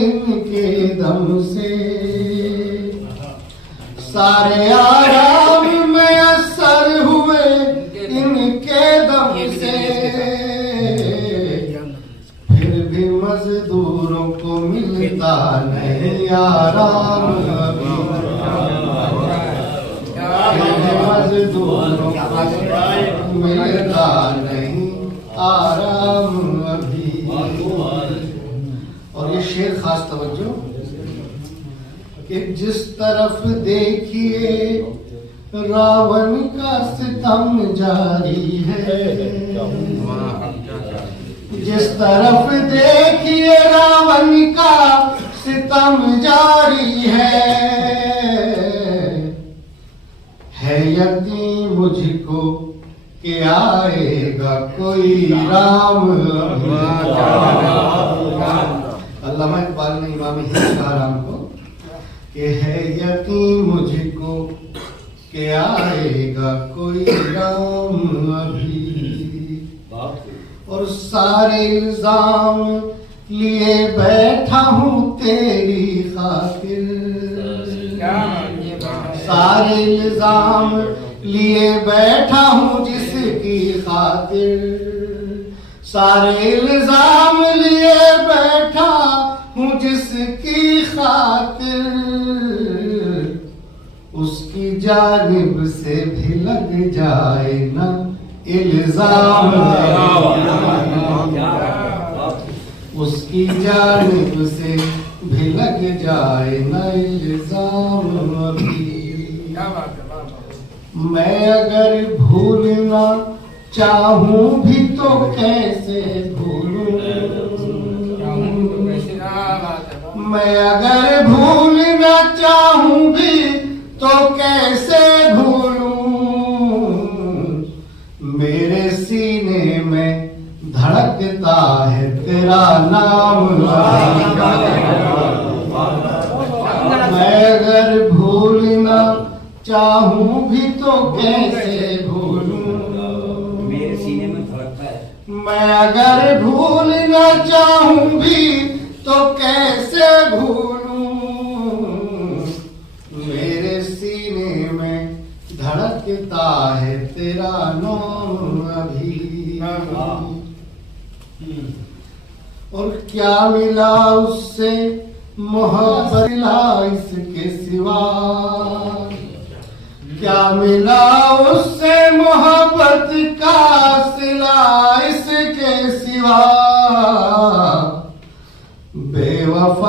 इनके दम से सारे आराम में असर हुए इनके दम से, फिर भी मजदूरों को मिलता नहीं आराम अभी, फिर भी मजदूरों को मिलता नहीं आराम अभी। और ये शेर खास तवज्जो कि जिस तरफ देखिए रावण का सितम जारी है, जिस तरफ देखिए रावण का सितम जारी है यकीन मुझको कि आएगा कोई राम। अल्लामा इकबाल ने इमाम हिंद कहा राम को कि है यकीन मुझको कि आएगा कोई राम अभी। और सारे इल्जाम लिए बैठा हूँ तेरी खातिर, सारे इल्जाम लिए बैठा हूँ जिसकी खातिर, सारे इल्जाम लिए बैठा हूँ जिसकी खातिर, उसकी जानिब से भी लग जाए ना इल्जाम, उसकी जानिब से भी लग जाए ना इल्जाम अभी। मैं अगर भूलना चाहूं भी तो कैसे भूलूं, मैं अगर भूलना चाहूं भी तो कैसे भूलूं, मेरे सीने में धड़कता है तेरा नाम, मैं अगर भूलना चाहूं भी तो कैसे भूलूं, मेरे सीने में धड़कता है, मैं अगर भूलना चाहूं भी तो कैसे भूलूं, मेरे सीने में धड़कता है तेरा नाम अभी। और क्या मिला उससे मोहब्बत इसके सिवा, क्या मिला उससे मोहब्बत का सिला इसके सिवा, बेवफा